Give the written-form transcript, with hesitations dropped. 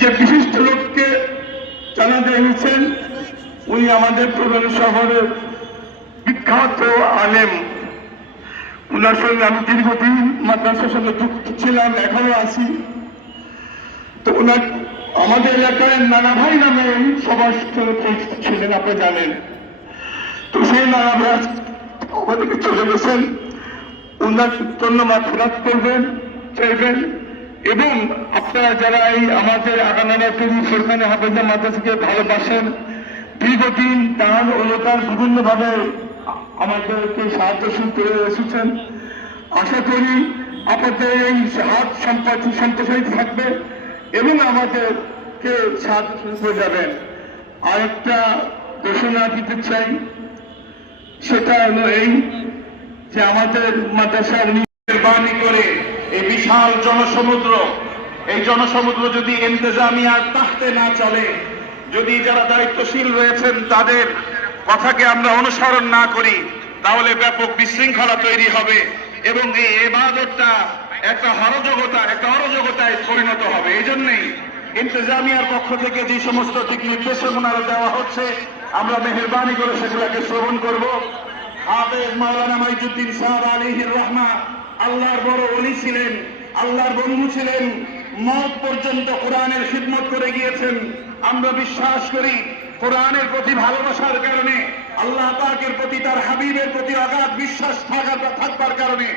যে বিশিষ্ট লোককে জানাতে এনেছেন, উনি আমাদের পুরান শহরের বিখ্যাত আলেম। উনার সঙ্গে আমি দীর্ঘদিন মাদ্রাসার সঙ্গে যুক্ত ছিলাম, এখনো আছি। তো উনার আমাদের এলাকায় নানা ভাই নামে সবার সঙ্গে পরিচিত ছিলেন, আপনি জানেন। তো সেই নানা ভাই আমাদেরকে চলে গেছেন। উনার জন্য মাফরাত করবেন, চাইবেন। এবং আপনারা যারা এই আমাদের আগানানা তরুণ সরকারি হাফেজা মাদ্রাসাকে ভালোবাসেন, দীর্ঘদিন তার অনুদান বিভিন্নভাবে আমাদেরকে সাহায্য করে এসেছেন, আশা করি আপনাদের এই হাত সম্প্রসারিত থাকবে এবং আমাদেরকে সাহায্য করে যাবেন। আরেকটা ঘোষণা দিতে চাই, সেটা হলো এই যে আমাদের মাদ্রাসার মেহরবানি করে এই বিশাল জনসমুদ্র, এই জনসমুদ্র যদি ইন্তেজামিয়ার তাহতে না চলে, যদি যারা দায়িত্বশীল রয়েছেন তাদের কথাকে আমরা অনুসরণ না করি, তাহলে ব্যাপক বিশৃঙ্খলা তৈরি হবে এবং এই ইবাদতটা একটা অরাজকতায় পরিণত হবে। এই জন্যই ইন্তেজামিয়ার পক্ষ থেকে যে সমস্ত দিক নির্দেশনা দেওয়া হচ্ছে, আমরা মেহরবানি করে সেগুলোকে শ্রবণ করব। হাফেজ মাওলানা মাইজুদ্দিন সাহেব আলাইহির রহমা আল্লাহর বড় ওলি ছিলেন, আল্লাহর বন্ধু ছিলেন, মওত পর্যন্ত কোরআনের খিদমত করে গিয়েছেন। আমরা বিশ্বাস করি কোরআনের প্রতি ভালোবাসার কারণে, আল্লাহ পাকের প্রতি, তার হাবিবের প্রতি অগাধ বিশ্বাস থাকবার কারণে